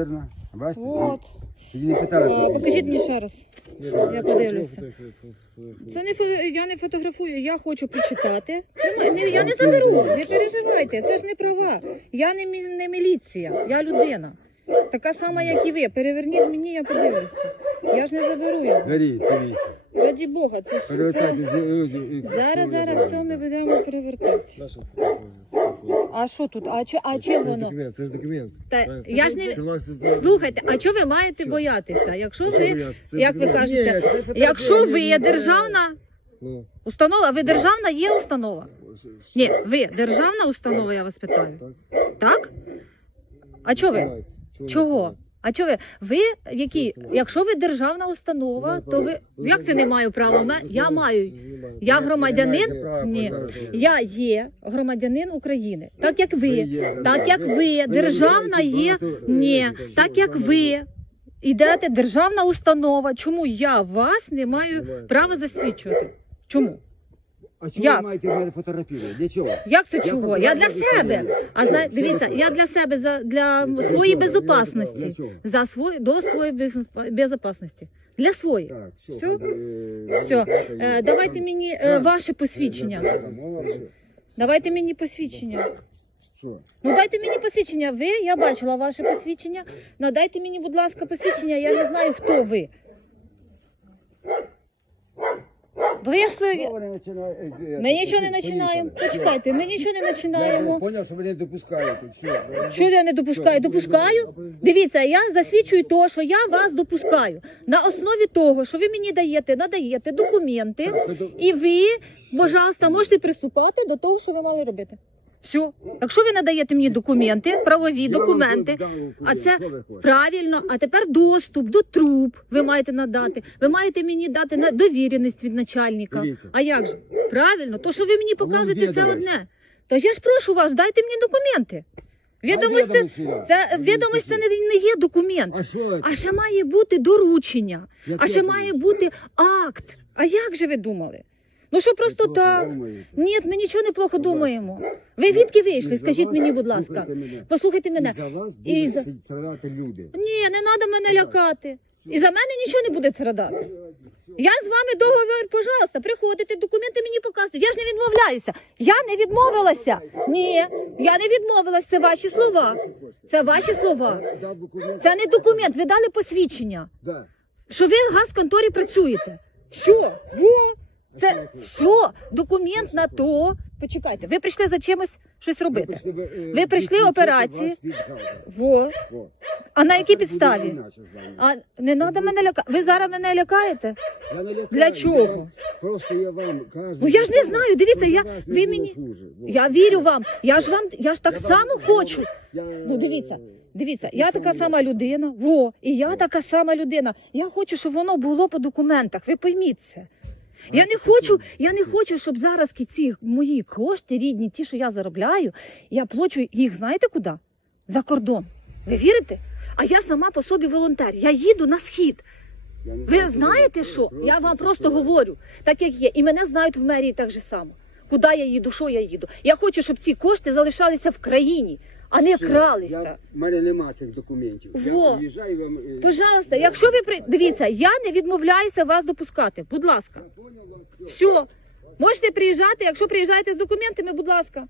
Вірно. Бачите? От. Тоді не питали. Е, Покажіть мені ще раз. Я подивлюся. подивлюся. Це не фо- я не фотографую, я хочу прочитати. Не- Я не заберу, не переживайте, це ж не права. Я не, мі- не міліція, я людина. Така сама, як і ви. Переверніть мені, я подивлюся. Я ж не заберу його. Беріть, дивіться. Раді Бога, це ж це... Зараз, зараз все ми будемо перевертати. А що тут? А, чи, а Це чим воно? документ, це ж документ. Та, я ж не... Це власне це- Слухайте, а чого ви маєте боятися? Якщо Це ви, це як ви документ. кажете, Ні, це фотографія, якщо ви ні. державна Ну, установа, ви державна є установа? що- Ні, ви державна установа, я вас питаю. Так. Так? А чого ви? Чого А чого ви? Ви які? Якщо ви державна установа, то ви як це не маю права? Ме- Я маю. Я громадянин? Ні. Я є громадянин України. Так як Ви. Так як ви, державна є. Ні, так як ви. Ідете державна установа. Чому я вас не маю права засвідчувати? Чому? А чого Як? ви маєте мене фотографувати? Для чого? Як це Я чого? Я для фотографую себе. А. Все, дивіться, я для себе за для Для своєї чого? Для безопасності. чого? За свої до своєї без- безопасності. Для своєї. Так, все. Все? е, Все. е, давайте мені е, Так. ваше посвідчення. Давайте мені посвідчення. Що? Ну дайте мені посвідчення. Ви, я бачила ваше посвідчення. Ну дайте мені, будь ласка, посвідчення. Я не знаю, хто ви. Починають? Е, е, ми нічого не починаємо. Почекайте, ми нічого не Я починаємо. поняв, що ви не допускаєте. Все. Що я не допускаю? Допускаю. Дивіться, я засвідчую то, що я вас допускаю. На основі того, що ви мені даєте, надаєте документи, і ви, пожалуйста, можете приступати до того, що ви мали робити. Все. Якщо ви надаєте мені документи, правові документи, а це правильно, а тепер доступ до труб ви маєте надати. Ви маєте мені дати на довіреність від начальника. А як же? Правильно, то, що ви мені показуєте, це одне. То я ж прошу вас, дайте мені документи. Відомості, це відомість це не, є документ. А ще має бути доручення, а ще має бути акт. А як же ви думали? Ну що просто Ви так? Ні, ми нічого не плохо думаємо. Ви відки вийшли? Скажіть мені, будь ласка. Послухайте мене. І за вас будуть за- страдати люди. Ні, не треба мене лякати. І за мене нічого не буде страдати. Я з вами договор, пожалуйста, приходите, документи мені показуєте. Я ж не відмовляюся. Я не відмовилася. Ні, я не відмовилася. Це ваші слова. Це ваші слова. Це не документ. Ви дали посвідчення, що ви в газконторі працюєте. Все, во. Це все, документ на то. Почекайте, ви прийшли за чимось щось робити. е, Ви прийшли операції. Во. А на якій підставі? А не треба мене лякати. Ви зараз мене лякаєте? Я не лякаю, Для чого? Просто я вам кажу. Ну, я ж не знаю, дивіться, я- ви мені-. Я вірю вам. Я ж вам, я ж так само хочу. Ну дивіться, дивіться, я така сама людина. Во, і я така сама людина. Я хочу, щоб воно було по документах. Ви пойміть це. Я не хочу, я не хочу, щоб зараз ці мої кошти рідні, ті, що я заробляю, я плачу їх, знаєте куди? За кордон. Ви вірите? А я сама по собі волонтер. Я їду на схід. Ви знаєте що? Я вам просто говорю, так як є. І мене знають в мерії так же само. Куди я їду, що я їду. Я хочу, щоб ці кошти залишалися в країні, а не кралися. У мене нема цих документів. Во. Я приїжджаю вам. е, Пожалуйста, якщо ви при... дивіться, я не відмовляюся вас допускати. Будь ласка, Я понял вам, все. все. Можете приїжджати, якщо приїжджаєте з документами, будь ласка.